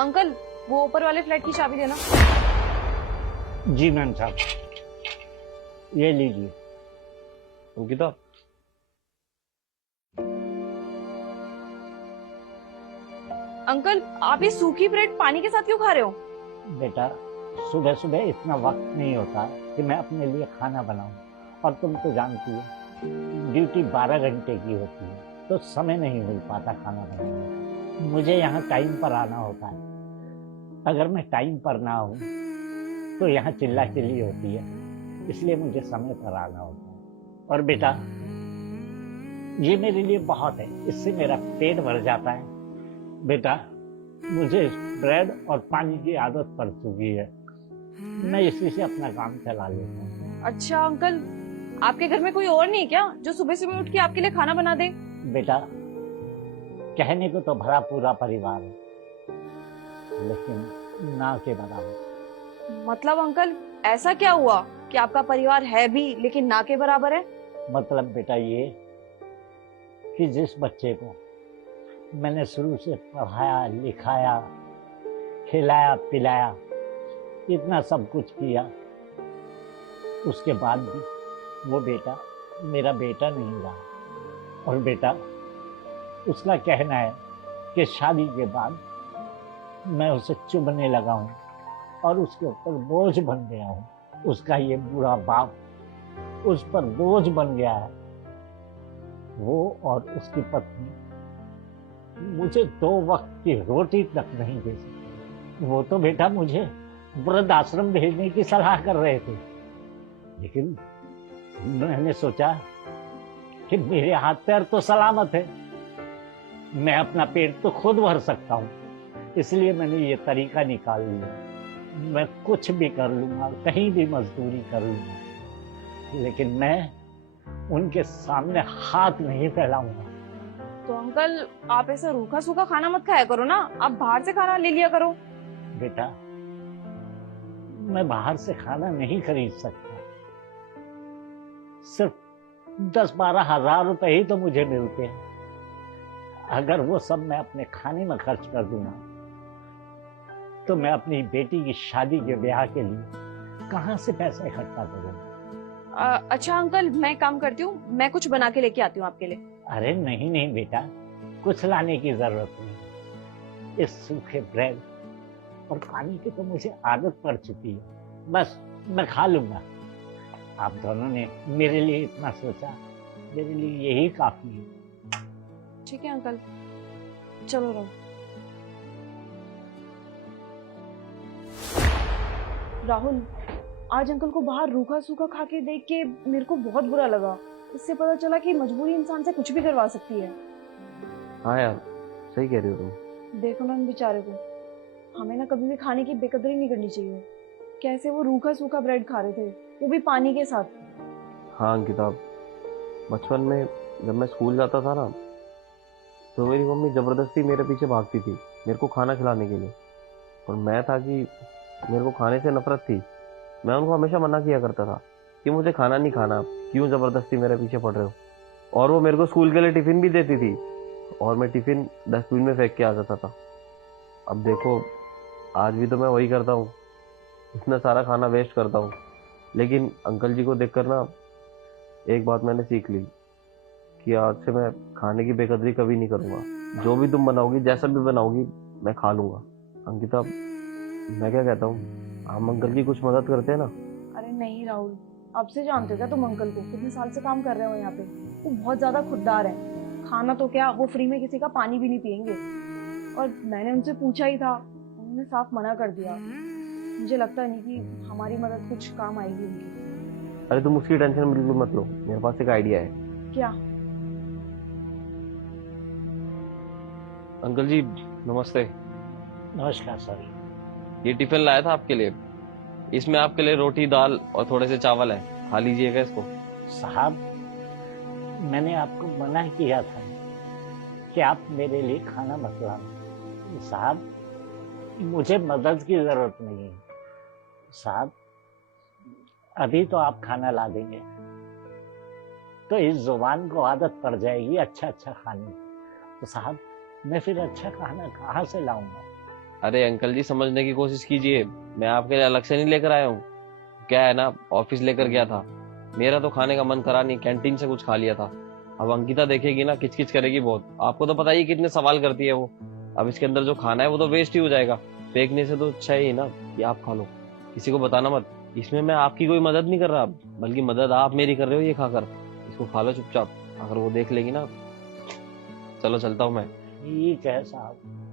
Uncle, वो ऊपर वाले फ्लैट की चाबी देना। जी मैम साहब, ये लीजिए। अंकिता, अंकल, आप ये सूखी ब्रेड पानी के साथ क्यों खा रहे हो? बेटा, सुबह सुबह इतना वक्त नहीं होता कि मैं अपने लिए खाना बनाऊं, और तुम तो जानती हो ड्यूटी 12 घंटे की होती है, तो समय नहीं मिल पाता खाना बनाने का। मुझे यहाँ टाइम पर आना होता है। अगर मैं टाइम पर ना आऊँ तो यहाँ चिल्ला चिल्ली होती है, इसलिए मुझे समय पर आना होता है। और बेटा, ये मेरे लिए बहुत है, इससे मेरा पेट भर जाता है। बेटा, मुझे ब्रेड और पानी की आदत पड़ चुकी है, मैं इसी से अपना काम चला लेता हूँ। अच्छा अंकल, आपके घर में कोई और नहीं है क्या जो सुबह सुबह उठ के आपके लिए खाना बना दे? बेटा, कहने को तो भरा पूरा परिवार है, लेकिन ना के बराबर। मतलब अंकल, ऐसा क्या हुआ कि आपका परिवार है भी लेकिन ना के बराबर है? मतलब बेटा ये कि जिस बच्चे को मैंने शुरू से पढ़ाया लिखाया खिलाया पिलाया, इतना सब कुछ किया, उसके बाद भी वो बेटा मेरा बेटा नहीं रहा। और बेटा, उसका कहना है कि शादी के बाद मैं उसे चुभने लगा हूँ और उसके ऊपर बोझ बन गया हूँ। उसका ये बुरा बाप उस पर बोझ बन गया है। वो और उसकी पत्नी मुझे 2 वक्त की रोटी तक नहीं दे सकती। वो तो बेटा मुझे वृद्धाश्रम भेजने की सलाह कर रहे थे, लेकिन मैंने सोचा कि मेरे हाथ पैर तो सलामत है, मैं अपना पेट तो खुद भर सकता हूँ, इसलिए मैंने ये तरीका निकाल लिया। मैं कुछ भी कर लूंगा, कहीं भी मजदूरी कर लूंगा, लेकिन मैं उनके सामने हाथ नहीं फैलाऊंगा। तो अंकल, आप ऐसा रूखा सूखा खाना मत खाया करो ना, आप बाहर से खाना ले लिया करो। बेटा, मैं बाहर से खाना नहीं खरीद सकता। सिर्फ 10-12 हजार रुपए ही तो मुझे मिलते हैं। अगर वो सब मैं अपने खाने में खर्च कर दूंगा तो मैं अपनी बेटी की शादी के ब्याह के लिए कहां से पैसा इकट्ठा करूंगा? अच्छा अंकल, मैं काम करती हूँ, मैं कुछ बना के लेके आती हूँ आपके लिए। अरे नहीं नहीं बेटा, कुछ लाने की जरूरत नहीं। इस सूखे ब्रेड और पानी की तो मुझे आदत पड़ चुकी है, बस मैं खा लूंगा। आप दोनों ने मेरे लिए इतना सोचा, मेरे लिए यही काफी है। ठीक है अंकल, चलो रहो। राहुल, आज अंकल को बाहर रूखा सूखा खा के देख के मेरे को बहुत बुरा लगा। इससे पता चला कि मजबूरी इंसान से कुछ भी करवा सकती है। हाँ यार, सही कह रही हो तुम। देखो ना इन बेचारे को, हमें ना कभी भी खाने की बेकदरी नहीं करनी चाहिए। कैसे वो रूखा सूखा ब्रेड खा रहे थे, वो भी पानी के साथ। हाँ अंकिता, बचपन में जब मैं स्कूल जाता था ना, तो मेरी मम्मी ज़बरदस्ती मेरे पीछे भागती थी मेरे को खाना खिलाने के लिए। और मैं था कि मेरे को खाने से नफरत थी। मैं उनको हमेशा मना किया करता था कि मुझे खाना नहीं खाना, क्यों ज़बरदस्ती मेरे पीछे पड़ रहे हो। और वो मेरे को स्कूल के लिए टिफ़िन भी देती थी, और मैं टिफ़िन डस्टबिन में फेंक के आ जाता था। अब देखो, आज भी तो मैं वही करता हूँ, इतना सारा खाना वेस्ट करता हूँ। लेकिन अंकल जी को देखकर ना एक बात मैंने सीख ली कि आज से मैं खाने की बेकदरी कभी नहीं करूँगा। जो भी तुम बनाओगी, जैसा भी बनाओगी, मैं खा लूँगा। अंकिता, मैं क्या कहता हूँ, हम अंकल की कुछ मदद करते हैं ना। अरे नहीं राहुल, अब से जानते हो क्या तुम अंकल को? कितने साल से काम कर रहे हो यहाँ पे। वो बहुत ज्यादा खुददार है। खाना तो क्या, वो फ्री में किसी का पानी भी नहीं पियेंगे। और मैंने उनसे पूछा ही था, उन्होंने साफ मना कर दिया। मुझे लगता नहीं कि हमारी मदद कुछ काम आएगी उनकी। अरे तुम उसकी टेंशन बिल्कुल मत लो, मेरे पास एक आइडिया है। क्या? अंकल जी नमस्ते। नमस्कार सर। ये टिफिन लाया था आपके लिए, इसमें आपके लिए रोटी दाल और थोड़े से चावल है, खा लीजिएगा इसको। साहब, मैंने आपको मना किया था कि आप मेरे लिए खाना मत लाना। साहब, मुझे मदद की जरूरत नहीं है। साहब, अभी तो आप खाना ला देंगे तो इस जुबान को आदत पड़ जाएगी अच्छा अच्छा खाने की। तो साहब, मैं फिर अच्छा खाना कहाँ से लाऊंगा? अरे अंकल जी, समझने की कोशिश कीजिए, मैं आपके लिए अलग से नहीं लेकर आया हूँ। क्या है ना, ऑफिस लेकर गया था, मेरा तो खाने का मन करा नहीं, कैंटीन से कुछ खा लिया था। अब अंकिता देखेगी ना, किचकिच करेगी बहुत। आपको तो पता ही है कितने सवाल करती है वो। अब इसके अंदर जो खाना है वो तो वेस्ट ही हो जाएगा, फेंकने से तो अच्छा ही ना कि आप खा लो। किसी को बताना मत। इसमें मैं आपकी कोई मदद नहीं कर रहा, बल्कि मदद आप मेरी कर रहे हो ये खाकर। इसको खा लो चुपचाप, अगर वो देख लेगी ना। चलो चलता हूँ मैं। ठीक है साहब।